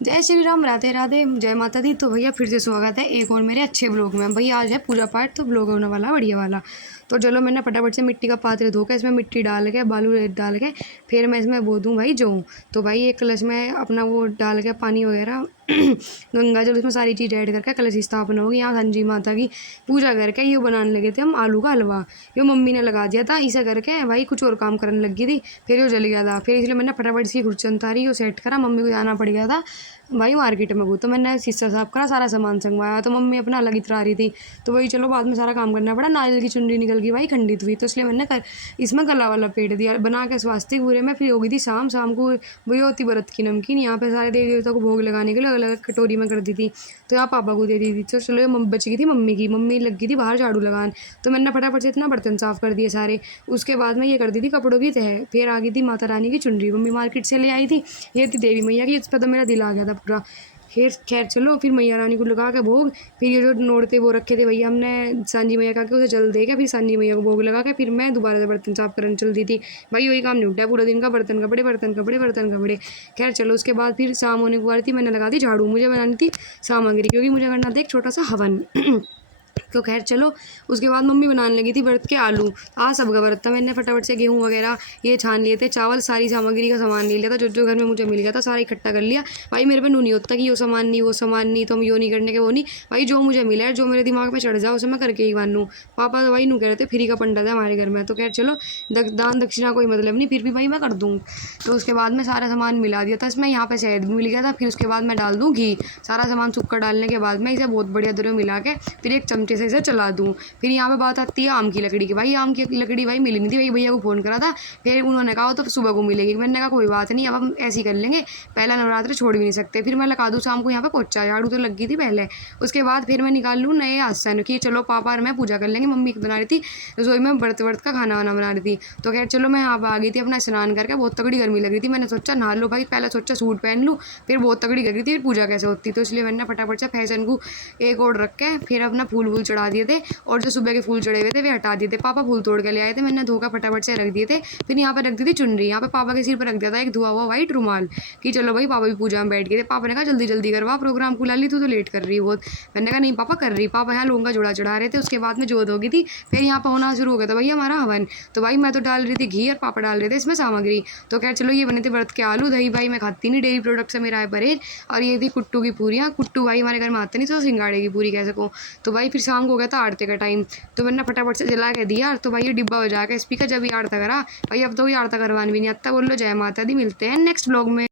जय श्री राम, राधे राधे, जय माता दी। तो भैया फिर से स्वागत है एक और मेरे अच्छे ब्लॉग में। भैया आज है पूजा पाठ, तो ब्लॉग होने वाला बढ़िया वाला। तो चलो मैंने फटाफट से मिट्टी का पात्र धो के इसमें मिट्टी डाल के बालू रेत डाल के फिर मैं इसमें बो दूँ भाई जौ। तो भाई एक कलश में अपना वो डाल के पानी वगैरह गंगा जल उसमें सारी चीज़ ऐड करके कलश स्थापना होगी। यहाँ संजी माता की पूजा करके ये बनाने लगे थे हम आलू का हलवा। ये मम्मी ने लगा दिया था, इसे करके भाई कुछ और काम करने लगी थी, फिर वो जल गया था। फिर इसलिए मैंने फटाफट से खुरचन तारी वो सेट करा। मम्मी को जाना पड़ गया था भाई मार्केट में, वो तो मैंने शीशा साफ करा, सारा सामान संगवाया। तो मम्मी अपना अलग इतरा रही थी, तो वही चलो बाद में सारा काम करना पड़ा। नारियल की चुनरी निकल गई भाई खंडित हुई, तो इसलिए मैंने इसमें गला वाला पेट दिया बना के स्वास्तिक पूरे में। फिर हो गई थी शाम को वही होती व्रत की नमकीन। यहाँ पे सारे देवी देवता को भोग लगाने के लिए अलग अलग कटोरी में कर दी थी, तो यहाँ पापा को दे दी थी। तो चलो बच गई थी मम्मी की, मम्मी लग गई थी बाहर झाड़ू लगान। तो मैंने फटाफट से इतना बर्तन साफ कर दिए सारे। उसके बाद में ये कर दी थी कपड़ों की तह। फिर आ गई थी माता रानी की चुनरी, मम्मी मार्केट से ले आई थी। ये थी देवी मैया की, इस पर तो मेरा दिल आ गया था पूरा। खैर चलो फिर मैया रानी को लगा के भोग। फिर ये जो नोड़ते वो रखे थे भैया हमने सांजी मैया का के उसे जल दे के फिर सांजी मैया को भोग लगा के फिर मैं दोबारा से बर्तन साफ करने चलती थी। भाई वही काम नहीं उठा पूरा दिन का, बर्तन कपड़े बर्तन कपड़े बर्तन कपड़े। खैर चलो उसके बाद फिर शाम होने को आ रही थी, मैंने लगा दी झाड़ू। मुझे बनानी थी सामग्री, क्योंकि मुझे करना था एक छोटा सा हवन तो खैर चलो उसके बाद मम्मी बनाने लगी थी व्रत के आलू। आज सबका व्रत था, मैंने फटाफट से गेहूँ वगैरह ये छान लिए थे, चावल सारी सामग्री का सामान ले लिया था, जो घर में मुझे मिल गया था सारा इकट्ठा कर लिया। भाई मेरे पे नहीं होता कि ये सामान नहीं वो सामान नहीं, तो हम यो नहीं करने के वो नहीं। भाई जो मुझे मिला है, जो मेरे दिमाग में चढ़ जाए उसे मैं करके ही मानूँ। पापा तो भाई नू कह रहे थे फ्री का पंडा है हमारे घर में। तो खैर चलो दान दक्षिणा कोई मतलब नहीं, फिर भी भाई मैं कर दूँ। तो उसके बाद में सारा सामान मिला दिया था इसमें, यहाँ पे शहद भी मिल गया था। फिर उसके बाद मैं डाल दूँ घी, सारा सामान सूखा डालने के बाद मैं इसे बहुत बढ़िया तरह मिला के फिर एक चमचे से इसे चला दूँ। फिर यहाँ पे बात आती है आम की लकड़ी की। भाई आम की लकड़ी भाई मिली नहीं थी, भाई भैया को फ़ोन करा था, फिर उन्होंने कहा तो सुबह को मिलेगी। मैंने कहा कोई बात नहीं, अब हम ऐसे ही कर लेंगे, पहला नवरात्र छोड़ भी नहीं सकते। फिर मैं लगा दूँ शाम को यहाँ पे पोचा, झाड़ू तो लगी थी पहले। उसके बाद फिर मैं निकाल लूँ नए आसन कि चलो पापा और मैं पूजा कर लेंगे। मम्मी बना रही थी रसोई में व्रत का खाना वाना बना रही थी। तो खैर चलो मैं यहाँ पर आ गई थी अपना स्नान करके, बहुत तगड़ी गर्मी लग रही थी। मैंने सोचा नहा लो भाई, पहले सोचा सूट पहन लूँ, फिर बहुत तगड़ी लग रही थी फिर पूजा कैसे होती। तो इसलिए मैंने फटाफट से फैशन को एक और रख के फिर अपना फूल वूल चढ़ा दिए थे, और जो सुबह के फूल चढ़े हुए थे वे हटा दिए थे। पापा फूल तोड़ के ले आए थे, मैंने धोकर फटाफट से रख दिए थे। फिर यहाँ पर रख दी थी चुनरी, यहाँ पे पापा के सिर पर रख दिया था एक धुआ हुआ वाइट रुमाल कि चलो भाई पापा भी पूजा में बैठ गए थे। पापा ने कहा जल्दी जल्दी करवा प्रोग्राम को, लाली तू तो लेट कर रही है बहुत। मैंने कहा नहीं पापा कर रही। पापा यहाँ लौंगा जोड़ा चढ़ा रहे थे, उसके बाद में जोत हो गई थी। फिर यहाँ पर होना शुरू हो गया था भाई हमारा हवन। तो भाई मैं तो डाल रही थी घी और पापा डाल रहे थे इसमें सामग्री। तो खैर चलो ये बने थे व्रत के आलू। दही भाई मैं खाती नहीं, डेयरी प्रोडक्ट से मेरा है परहेज। और ये थी कुट्टू की पूरियाँ। कुट्टू भाई हमारे घर में आते नहीं, तो सिंगाड़े की पूरी कह सको। तो भाई फिर शाम को हो गया था आरती का टाइम, तो मैंने फटाफट से जला के दिया। तो भाई ये डिब्बा बजा के स्पीकर जब ये आरता करा भाई, अब तो ये आरता करवाने भी नहीं आता। बोलो जय माता दी, मिलते हैं नेक्स्ट ब्लॉग में।